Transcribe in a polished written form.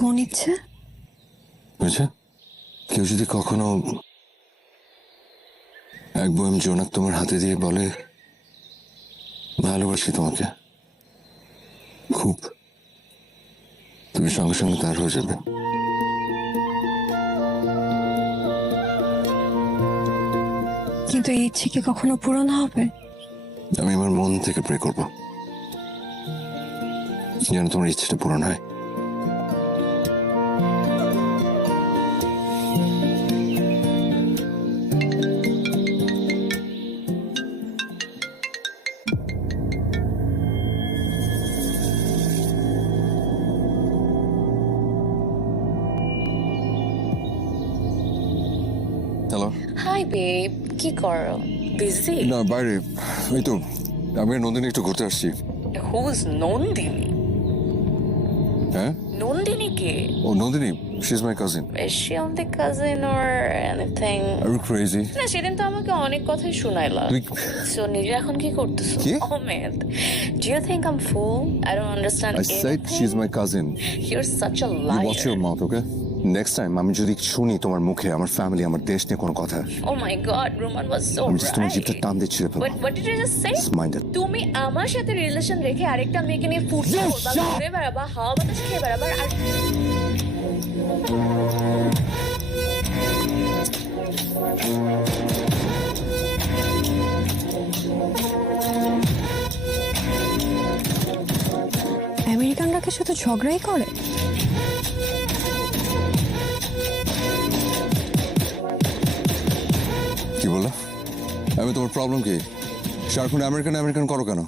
কোন ইচ্ছে? বুঝছে কেউ যদি কখনো এক বয়ম জোনাক তোমার হাতে দিয়ে বলে ভালোবাসি তোমাকে খুব, তুমি সঙ্গে সঙ্গে তার হয়ে যাবে। কিন্তু এই ইচ্ছে কি কখনো পূরণ হবে? আমি আমার মন থেকে প্রে করবো যেন তোমার ইচ্ছেটা পূরণ হয়। হ্যালো। হাই বেব, কি করো? বিজি? না, বাইরে এই তো আমি আর নন্দিনী একটু ঘুরতে আসছি। হুজ নন্দিনী? হ্যাঁ, নন্দিনী কে? ও Nandini, she is my cousin. Is she only cousin or anything? Are you crazy? না, সেদিন তো আমাকে অনেক কথাই শুনাইলা। তুই সো নিজে এখন কি করতেছো? কি? Ahmed, do you think I'm fool? I don't understand I said she is my cousin. You're such a You liar. watch your mouth, okay? Next time আমি যদি শুনি তোমার মুখে আমার ফ্যামিলি আমার দেশ নিয়ে কোনো কথা, Oh my god, Roman was so আমি just তোমার জিভটা right. টান দিয়ে ছিঁড়ে ফেলবো। What did you just say? Just mind it. তুমি আমার সাথে রিলেশন রেখে আরেকটা মেয়েকে নিয়ে ফুটবল বা ঘুরে বেড়াবা, হাওয়া বাতাস খেয়ে বেড়াবা আর আমেরিকানরা কি শুধু ঝগড়াই করে? কি বললা? আমি তোমার প্রবলেম কি? সারাক্ষণ আমেরিকান আমেরিকান করো কেন?